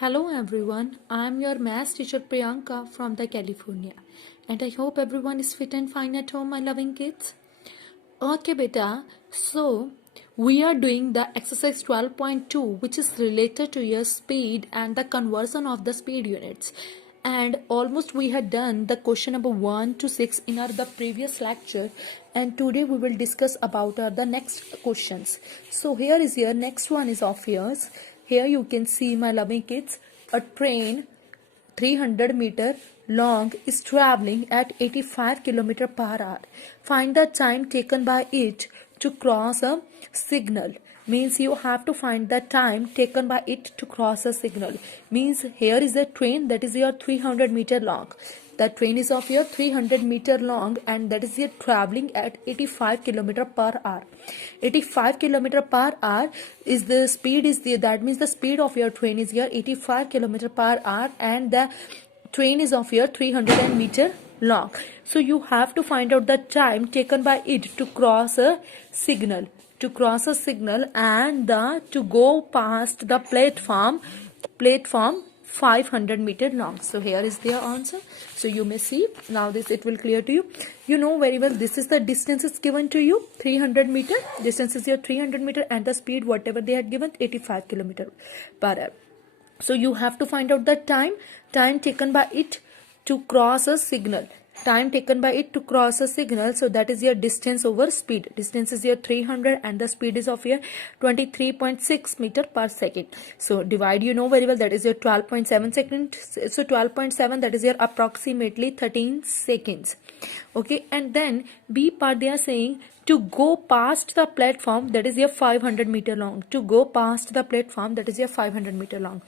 Hello everyone, I am your maths teacher Priyanka from the California and I hope everyone is fit and fine at home, my loving kids. Okay beta, so we are doing the exercise 12.2 which is related to your speed and the conversion of the speed units. And almost we had done the question number 1 to 6 in our the previous lecture, and today we will discuss about the next questions. So here is your next one is of yours. Here you can see, my loving kids, a train 300-meter long is traveling at 85 km per hour. Find the time taken by it to cross a signal. Means you have to find the time taken by it to cross a signal. Means here is a train that is your 300-meter long. The train is of your 300-meter long and that is your traveling at 85 km per hour. 85 km per hour is the speed that means the speed of your train is your 85 km per hour and the train is of your 300-meter long. So you have to find out the time taken by it to cross a signal. And to go past the platform 500-meter long. So here is their answer. So you may see now this, it will clear to you. You know very well this is the distance is given to you, 300 meter. Distance is your 300 meter and the speed whatever they had given, 85 km per hour. So you have to find out the time taken by it to cross a signal. So that is your distance over speed. Distance is your 300 and the speed is of your 23.6 meter per second. So divide, you know very well, that is your 12.7 seconds. So 12.7, that is your approximately 13 seconds. Okay, and then B part they are saying to go past the platform, that is your 500-meter long. To go past the platform, that is your 500-meter long.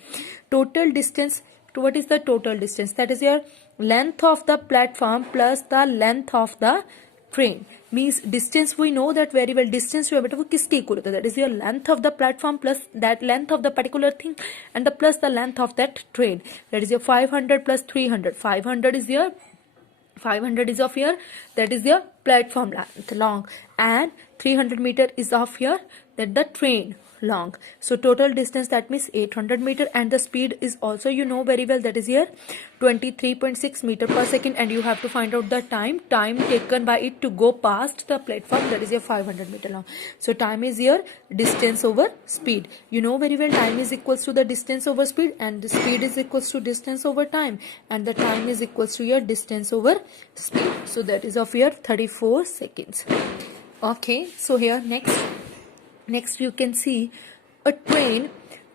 Total distance, what is the total distance? That is your length of the platform plus the length of the train. Means distance we know that very well. Distance that is your length of the platform plus that length of the particular thing and the plus the length of that train. That is your 500 plus 300. 500 is of your, that is your platform length long, and 300 meter is of your, that the train long. So total distance, that means 800 meter, and the speed is also, you know very well, that is your 23.6 meter per second, and you have to find out the time taken by it to go past the platform, that is your 500 meter long. So time is your distance over speed. You know very well time is equals to the distance over speed, and the speed is equals to distance over time, and the time is equals to your distance over speed. So that is of your 34 seconds. Okay, so here next you can see a train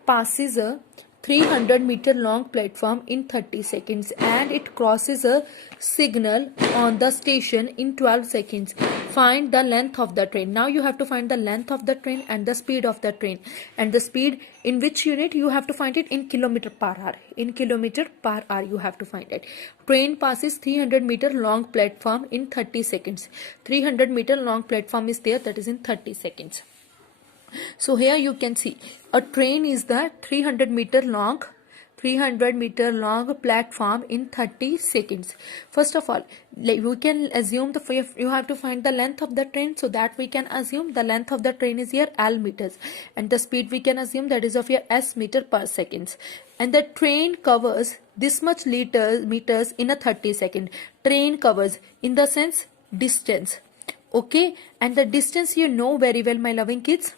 passes a 300-meter long platform in 30 seconds and it crosses a signal on the station in 12 seconds. Find the length of the train. Now you have to find the length of the train and the speed of the train, and the speed in which unit you have to find it, in kilometer per hour. In kilometer per hour you have to find it. Train passes 300-meter long platform in 30 seconds. 300-meter long platform is there, that is in 30 seconds. So here you can see a train is the 300-meter long platform in 30 seconds. First of all, we can assume you have to find the length of the train, so that we can assume the length of the train is here L meters, and the speed we can assume that is of your S meter per seconds, and the train covers this much meters in a 30 second. Train covers in the sense distance. Okay, and the distance you know very well, my loving kids.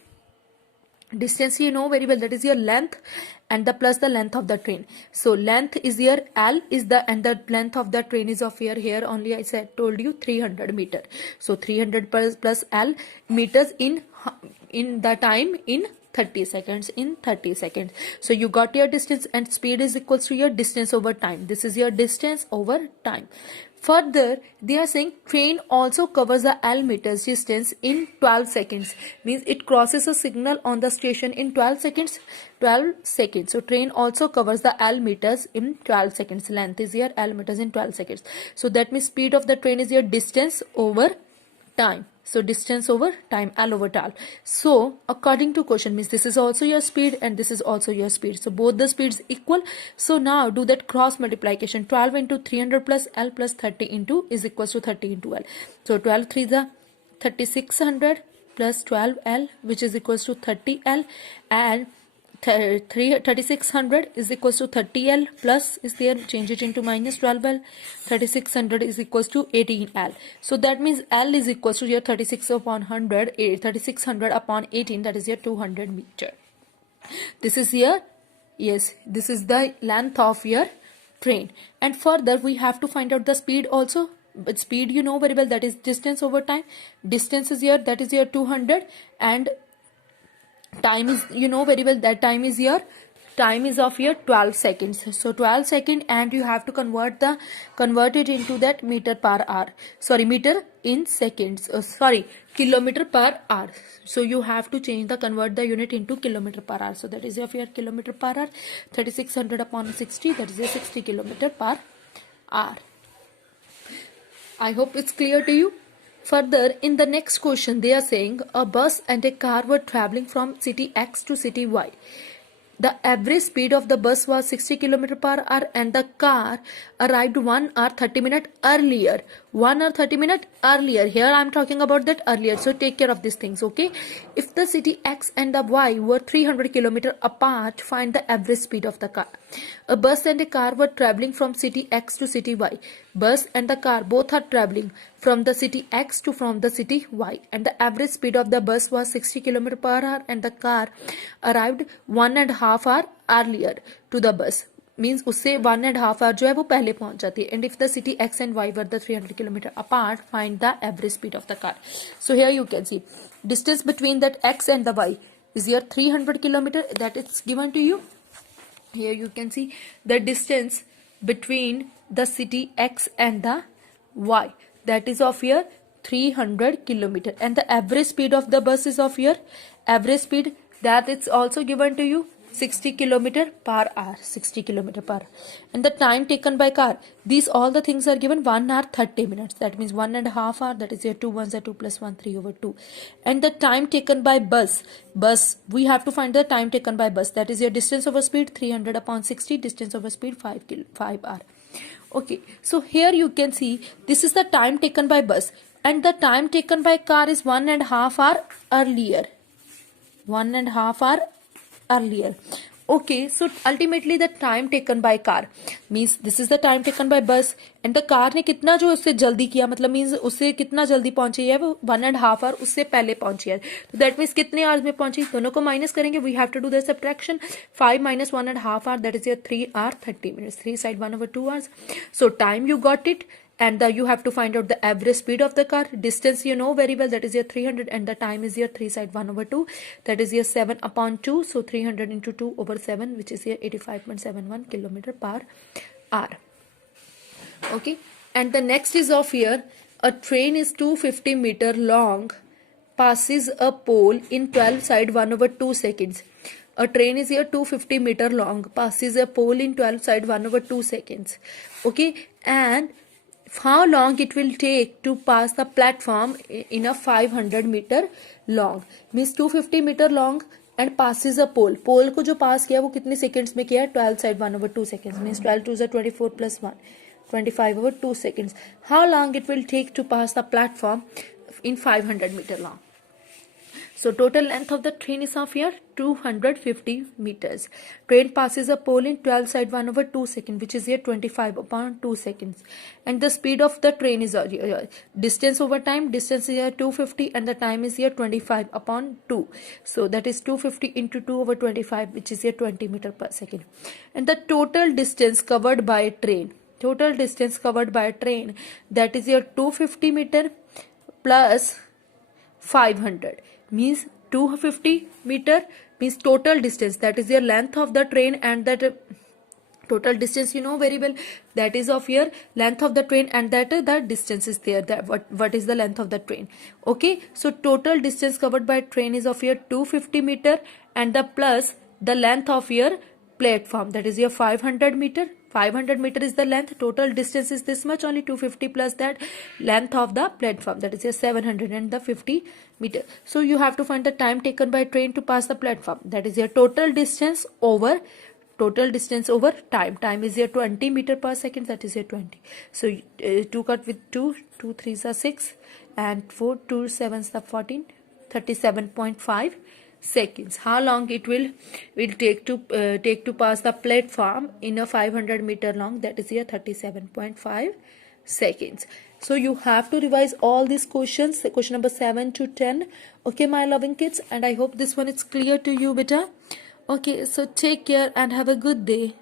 Distance you know very well, that is your length and the plus the length of the train. So length is your L is the, and the length of the train is of here only I told you 300 meter. So 300 plus L meters in the time in 30 seconds. So you got your distance, and speed is equals to your distance over time. This is your distance over time. Further, they are saying train also covers the L meters distance in 12 seconds. Means it crosses a signal on the station in 12 seconds. So train also covers the L meters in 12 seconds. Length is your L meters in 12 seconds. So that means speed of the train is your distance over time. So distance over time, L over T. So according to question, means this is also your speed and this is also your speed. So both the speeds equal. So now do that cross multiplication. 12 into 300 plus L plus 30 into is equals to 30 into L. So 12 3 is 3600 plus 12L, which is equals to 30L, and 3600 is equals to 30L plus is there, change it into minus 12L. 3600 is equals to 18L. So that means L is equals to your 36 upon 100, 3600 upon 18, that is your 200 meter. This is your, yes, this is the length of your train. And further we have to find out the speed also. But speed you know very well, that is distance over time. Distance is here, that is your 200, and time is, you know very well, that time is your, time is of your 12 seconds. So 12 second, and you have to convert it into that meter per hour, sorry, meter in seconds, sorry, kilometer per hour. So you have to convert the unit into kilometer per hour. So that is your kilometer per hour. 3600 upon 60, that is your 60 kilometer per hour. I hope it's clear to you. Further, in the next question, they are saying a bus and a car were traveling from city X to city Y. The average speed of the bus was 60 km per hour and the car arrived 1 hour 30 minutes earlier. 1 hour 30 minutes earlier. Here I am talking about that earlier. So take care of these things, okay? If the city X and the Y were 300 km apart, find the average speed of the car. A bus and a car were traveling from city X to city Y. Bus and the car both are traveling from the city X to from the city Y, and the average speed of the bus was 60 km per hour and the car arrived 1.5 hour earlier to the bus. Means उससे 1.5 hour जो है वो पहले पहुंच जाती है. And if the city X and Y were the 300 km apart, find the average speed of the car. So here you can see distance between that X and the Y is here 300 km, that is given to you. Here you can see the distance between the city X and the Y, that is of here 300 km, and the average speed of the bus is of here average speed, that it's also given to you 60 km per hour, 60 km per hour. And the time taken by car, these all the things are given 1 hour 30 minutes, that means 1.5 hour, that is your 2 ones are 2 plus 1 3 over 2. And the time taken by bus, we have to find the time taken by bus, that is your distance over speed 300 upon 60, distance over speed 5 hour. Okay, so here you can see this is the time taken by bus, and the time taken by car is 1.5 hour earlier, 1.5 hour earlier. Okay, so ultimately the time taken by car means this is the time taken by bus, and the car ने कितना जो उससे जल्दी किया, मतलब means उससे कितना जल्दी पहुंची है वो 1.5 hour उससे पहले पहुंची है. तो that means कितने hours में पहुंची, दोनों को माइनस करेंगे. We have to do the subtraction. 5 minus 1.5 hour, that is your 3 hour 30 minutes. 3 side 1 over 2 hours. So time you got it, and you have to find out the average speed of the car. Distance you know very well, that is your 300, and the time is your 3 side 1 over 2, that is your 7 upon 2. So 300 into 2 over 7, which is your 85.71 km per hour. Okay, and the next is of here a train is 250 meter long, passes a pole in 12 side 1 over 2 seconds. A train is here 250 meter long, passes a pole in 12 side 1 over 2 seconds. Okay, and how long it will take to pass the platform in a 500 meter long, means 250 meter long and passes a pole. Pole को जो पास किया वो कितने seconds में किया है, 12 side 1 over 2 seconds, means 12 2 is 24 plus 1, 25 over 2 seconds. How long it will take to pass the platform in 500 meter long? So total length of the train is of here 250 meters. Train passes a pole in 12 side 1 over 2 seconds, which is here 25 upon 2 seconds. And the speed of the train is distance over time. Distance is here 250 and the time is here 25 upon 2. So that is 250 into 2 over 25, which is here 20 meter per second. And the total distance covered by a train, that is your 250 meter plus 500, means 250 meter means total distance, that is your length of the train, and that total distance you know very well, that is of your length of the train, and that the distance is there, that what is the length of the train. Okay, so total distance covered by train is of your 250 meter and the plus the length of your platform, that is your 500 meter. 500 meter is the length, total distance is this much only, 250 plus that length of the platform, that is your 700 and the 50 meter. So you have to find the time taken by train to pass the platform, that is your total distance over time. Time is your 20 meter per second, that is your 20. So 2 cut with 2 3s are 6 and 4 2 7s are 14, 37.5 seconds. How long it will take to pass the platform in a 500 meter long, that is here 37.5 seconds. So you have to revise all these questions, question number 7 to 10. Okay, my loving kids, and I hope this one is clear to you, beta. Okay, so take care and have a good day.